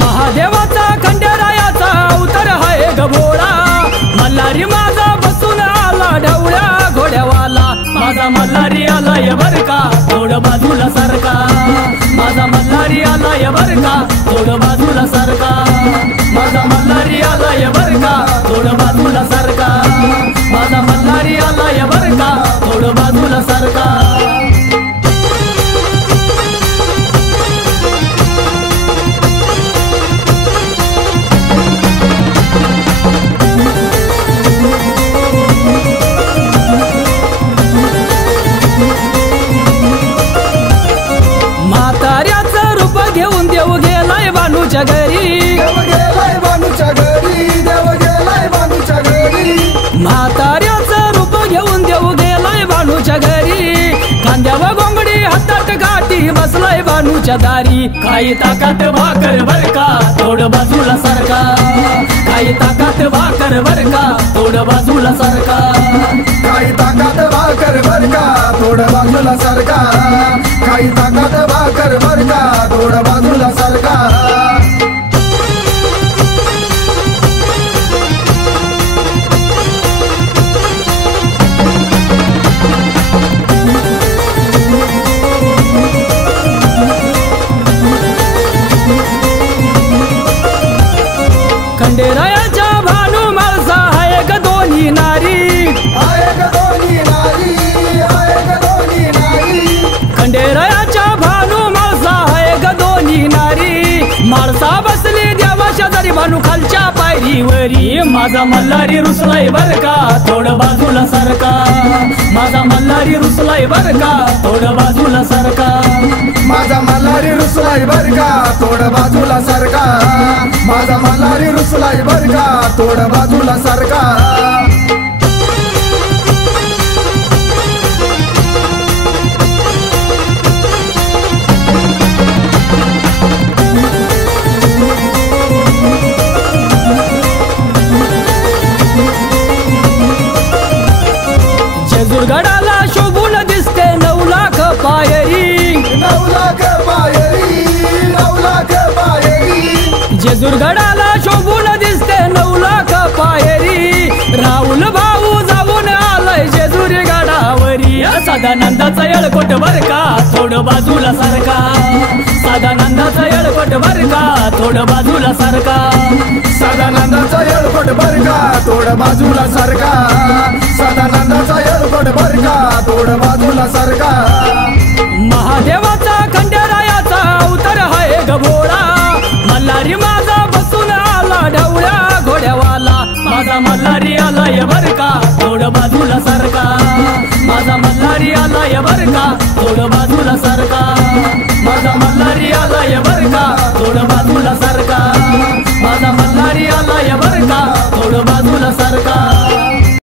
महादेवाचा खंडेरायाचा अवतार हाय गभोळा मल्हारी माझा बसून आला ढवळ्या घोड्यावाला माझा मल्हारी आलाय बर का थोडं बाजूला सारखा माझा मल्हारी आलाय बर का थोडं बाजूला सारखा माझा मल्हारी आलाय बर का थोडं बाजूला सारखा माझा मल्हारी आलाय बर का थोडं बाजूला सारखा म्हाताऱ्याचं रूप घेऊन देव गेलाय बानूच्या घरी म्हाताऱ्याचं रूप घेऊन देव गेलाय बानूच्या घरी खांद्यावर गोंगडी हातात गाठी बसलाय बानूच्या दारी काही ताकात भाकर बर का थोडं बाजूला सारखा काही ताकात भाकर बर का थोडं बाजूला सारखा काही ताकात भाकर बर का थोडं बाजूला सारखा काही ताकात भाकर बर का थोडं बाजूला सारखा खंडेरायाच्या भानू माळसा आहे ग दोन्ही नारी खंडेरायाच्या भानू माळसा आहे ग दोन्ही नारी माळसा बसली देवा शेजारी भानू खालच्या पायरीवरी माझा मल्हारी रुसलाय बर का थोडं बाजूला सारखा माझा मल्हारी रुसलाय बर का थोडं बाजूला सारखा माझा मल्हारी रुसलाय बर का थोडं बाजूला सारखा माझा मल्हारी रुसलाय बर का थोडं बाजूला सारखा जेजुरगडाला शोभून दिसते 9 लाख पायरी 9 लाख पायरी 9 लाख पायरी जेजुरगडाला शोभून दिसते 9 लाख पायरी राहुल भाऊ जाऊन आलाय जेजुरी गडावरी सदानंदाचा येळकोट बर का थोडं बाजूला सारखा सदानंदाचा येळकोट बर का थोडं बाजूला सारखा सदानंदाचा येळकोट बर का थोडं बाजूला सारखा सदानंदाचा येळकोट बर का थोडं बाजूला सारखा महादेवाचा खंडेरायाचा अवतार हाय गभोळा मल्हारी माझा बसून आला ढवळ्या घोड्यावाला माझा मल्हारी आलाय बर का थोडं बाजूला सारखा माझा मल्हारी आलाय बर का थोडं